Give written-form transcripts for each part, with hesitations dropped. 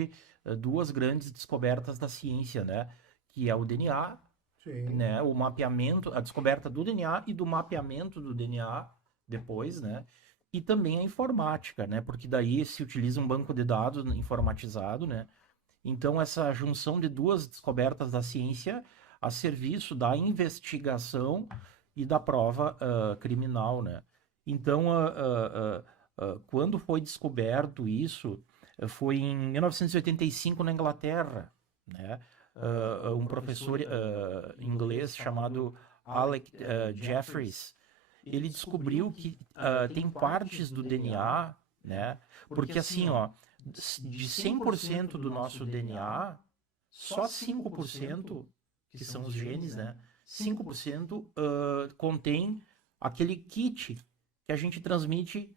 houve duas grandes descobertas da ciência, né? Que é o DNA, Sim. né? O mapeamento, a descoberta do DNA e do mapeamento do DNA depois, né? E também a informática, né? Porque daí se utiliza um banco de dados informatizado, né? Então, essa junção de duas descobertas da ciência a serviço da investigação e da prova criminal, né? Então, quando foi descoberto isso, foi em 1985 na Inglaterra, né? Um professor inglês chamado Alec Jeffreys, ele descobriu que tem partes do DNA, né? Porque assim, ó, de 100% do nosso DNA, só 5%, que são os genes, né? 5% contém aquele kit que a gente transmite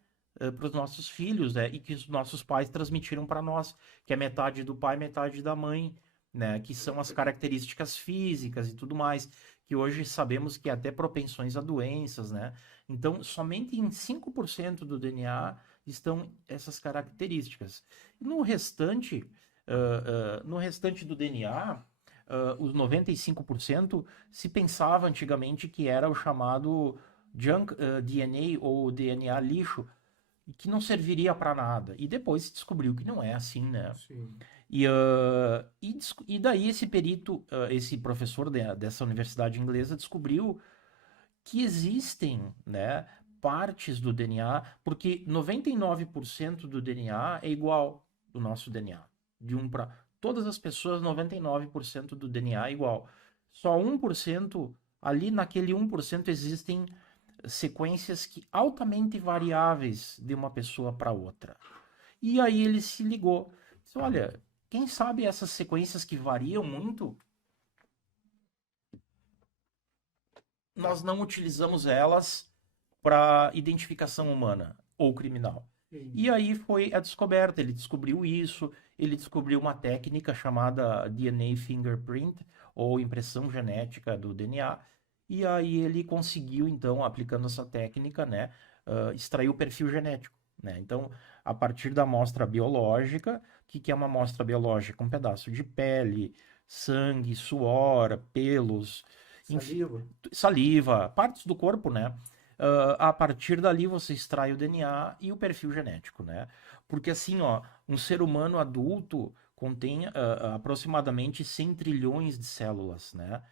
para os nossos filhos, né? E que os nossos pais transmitiram para nós, que é metade do pai, metade da mãe, né? Que são as características físicas e tudo mais, que hoje sabemos que até propensões a doenças, né? Então, somente em 5% do DNA estão essas características. No restante, no restante do DNA, os 95% se pensava antigamente que era o chamado junk DNA ou DNA lixo, que não serviria para nada. E depois se descobriu que não é assim, né? Sim. E daí esse perito, esse professor dessa universidade inglesa descobriu que existem, né, partes do DNA, porque 99% do DNA é igual do nosso DNA. De um para todas as pessoas, 99% do DNA é igual. Só 1%, ali naquele 1% existem sequências que altamente variáveis de uma pessoa para outra. E aí ele se ligou. Disse, olha, quem sabe essas sequências que variam muito, nós não utilizamos elas para identificação humana ou criminal. Sim. E aí foi a descoberta, ele descobriu isso, ele descobriu uma técnica chamada DNA fingerprint, ou impressão genética do DNA, e aí ele conseguiu, então, aplicando essa técnica, né, extrair o perfil genético. Né? Então, a partir da amostra biológica, o que é uma amostra biológica? Um pedaço de pele, sangue, suor, pelos, enfim, Saliva. saliva, partes do corpo, né? A partir dali você extrai o DNA e o perfil genético, né? Porque assim, ó, um ser humano adulto contém aproximadamente 100 trilhões de células, né?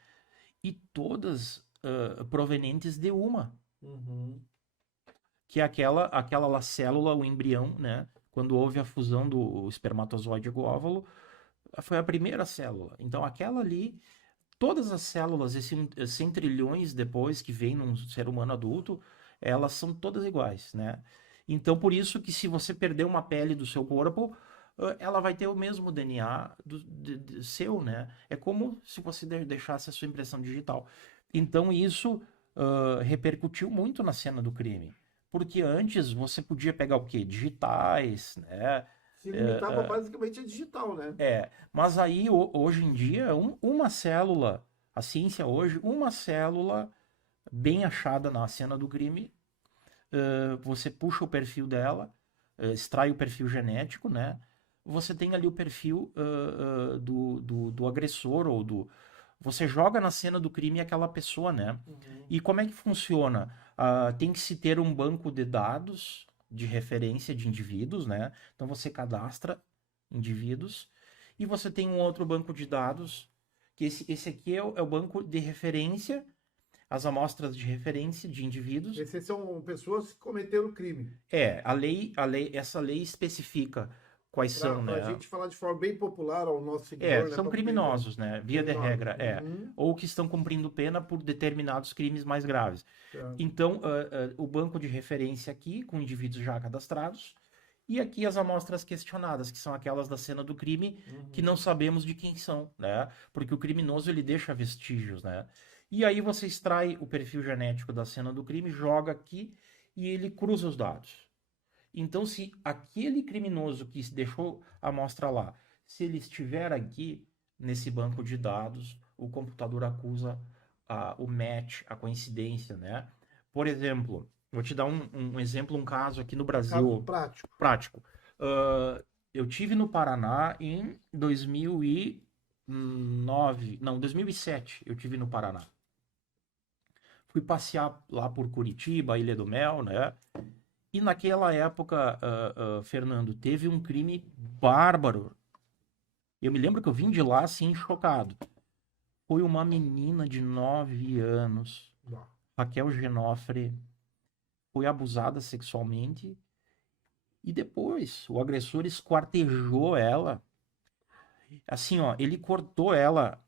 E todas provenientes de uma, Uhum. que é aquela lá célula, o embrião, né? Quando houve a fusão do espermatozoide com o óvulo, foi a primeira célula. Então aquela ali todas as células, esses 100 trilhões depois que vem num ser humano adulto, elas são todas iguais, né? Então, por isso que se você perder uma pele do seu corpo, ela vai ter o mesmo DNA seu, né? É como se você deixasse a sua impressão digital. Então, isso repercutiu muito na cena do crime. Porque antes você podia pegar o quê? Digitais, né? Se limitava basicamente a digital, né? Mas aí hoje em dia, uma célula, a ciência hoje, uma célula bem achada na cena do crime, você puxa o perfil dela, extrai o perfil genético, né? Você tem ali o perfil do agressor ou do. Você joga na cena do crime aquela pessoa, né? Uhum. E como é que funciona? Tem que se ter um banco de dados de referência de indivíduos, né? Então você cadastra indivíduos e você tem um outro banco de dados, que esse aqui é o banco de referência, as amostras de referência de indivíduos. Esses são pessoas que cometeram crime. Essa lei especifica quais são, Para a né? gente falar de forma bem popular ao nosso seguidor, né? São Para poder entender. criminosos, né? Via de Criminosos. regra, Uhum. ou que estão cumprindo pena por determinados crimes mais graves. Certo. Então, o banco de referência aqui, com indivíduos já cadastrados, e aqui as amostras questionadas, que são aquelas da cena do crime que não Uhum. sabemos de quem são, né? Porque o criminoso ele deixa vestígios, né? E aí você extrai o perfil genético da cena do crime, joga aqui e ele cruza os dados. Então, se aquele criminoso que deixou a amostra lá, se ele estiver aqui nesse banco de dados, o computador acusa o match, a coincidência, né? Por exemplo, vou te dar um exemplo, um caso aqui no Um caso Brasil prático. prático. Eu tive no Paraná em 2009, não, 2007 eu tive no Paraná. Fui passear lá por Curitiba, Ilha do Mel, né? E naquela época, Fernando, teve um crime bárbaro. Eu me lembro que eu vim de lá assim, chocado. Foi uma menina de 9 anos, Não. Raquel Genofre, foi abusada sexualmente e depois o agressor esquartejou ela. Assim, ó, ele cortou ela,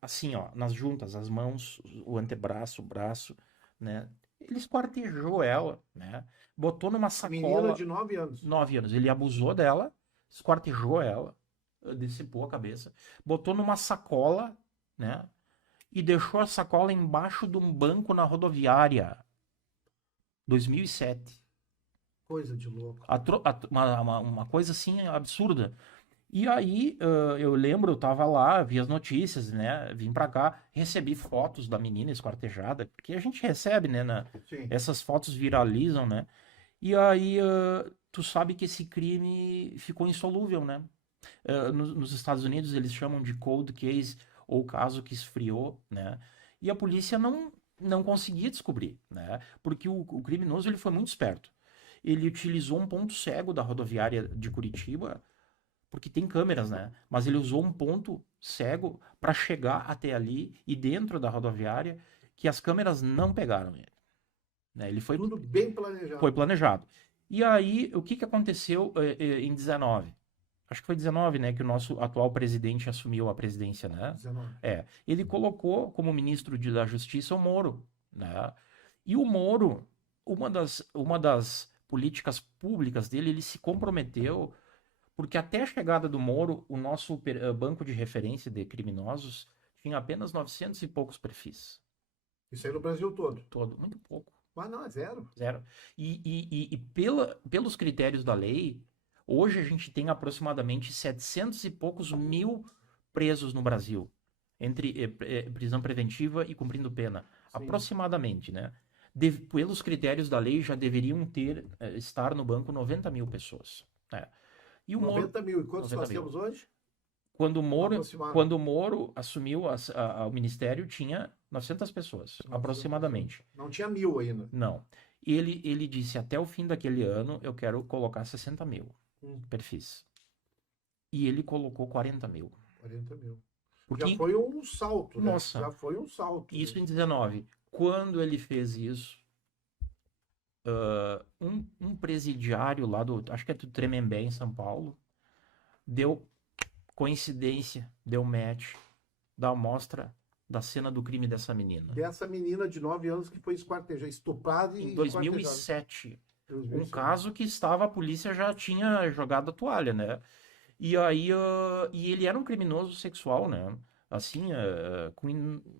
assim, ó, nas juntas, as mãos, o antebraço, o braço, né? Ele esquartejou ela, né? Botou numa Menina sacola. de 9 anos. 9 anos. Ele abusou dela, esquartejou ela, decepou a cabeça, botou numa sacola, né? E deixou a sacola embaixo de um banco na rodoviária. 2007. Coisa de louco. Uma coisa assim absurda. E aí, eu lembro, eu tava lá, vi as notícias, né? Vim pra cá, recebi fotos da menina esquartejada, porque a gente recebe, né? Sim. Essas fotos viralizam, né? E aí, tu sabe que esse crime ficou insolúvel, né? Nos Estados Unidos eles chamam de cold case, ou caso que esfriou, né? E a polícia não conseguia descobrir, né? Porque o criminoso ele foi muito esperto. Ele utilizou um ponto cego da rodoviária de Curitiba, porque tem câmeras, né? Mas ele usou um ponto cego para chegar até ali e dentro da rodoviária que as câmeras não pegaram ele, né? Ele foi Tudo bem planejado. Foi planejado. E aí, o que que aconteceu em 19? Acho que foi 19, né, que o nosso atual presidente assumiu a presidência, né? 19. Ele colocou como ministro da Justiça o Moro, né? E o Moro, uma das políticas públicas dele, ele se comprometeu, porque até a chegada do Moro, o nosso banco de referência de criminosos tinha apenas 900 e poucos perfis. Isso aí no Brasil todo. Todo, muito pouco. Mas não, é zero. Zero. E pelos critérios da lei, hoje a gente tem aproximadamente 700 e poucos mil presos no Brasil, entre prisão preventiva e cumprindo pena. Sim. Aproximadamente, né? Pelos critérios da lei, já deveriam estar no banco 90 mil pessoas. Né? E o 90 mil. E quantos 90 nós mil. temos hoje? Quando Aproximado. o Moro assumiu o ministério, tinha 900 pessoas, 900 aproximadamente. Não tinha 1000 ainda. Não. Ele disse, até o fim daquele ano, eu quero colocar 60 mil perfis. E ele colocou 40 mil. 40 mil. Porque, Já foi um salto, né? nossa, Já foi um salto. isso né? em 19. Quando ele fez isso, um presidiário lá acho que é do Tremembé, em São Paulo, deu coincidência, deu match da amostra da cena do crime dessa menina. Dessa menina de 9 anos que foi esquartejada, estuprada e Em 2007. Um 2007. caso que a polícia já tinha jogado a toalha, né? E aí, e ele era um criminoso sexual, né? Assim,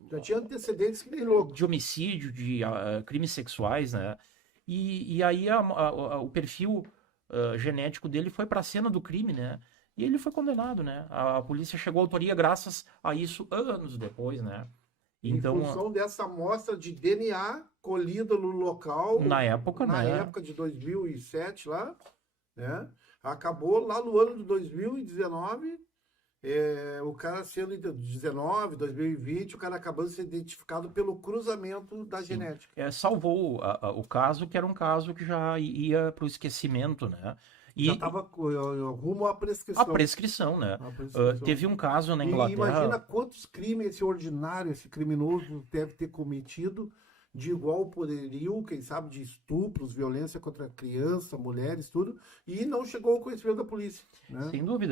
Já tinha antecedentes que nem louco. de homicídio, de crimes sexuais, né? E aí o perfil genético dele foi para a cena do crime, né? E ele foi condenado, né? A polícia chegou à autoria graças a isso anos depois, né? Então, em função dessa amostra de DNA colhida no local, na época, na né? época de 2007 lá, né? Acabou lá no ano de 2019, o cara sendo 2020, o cara acabando sendo identificado pelo cruzamento da genética. Salvou o caso, que era um caso que já ia para o esquecimento, né? Já estava rumo à prescrição. A prescrição, né? A prescrição. Teve um caso na E Inglaterra. imagina quantos crimes esse ordinário, esse criminoso deve ter cometido de igual poderio, quem sabe, de estupros, violência contra criança, mulheres, tudo, e não chegou ao conhecimento da polícia. Né? Sem dúvida.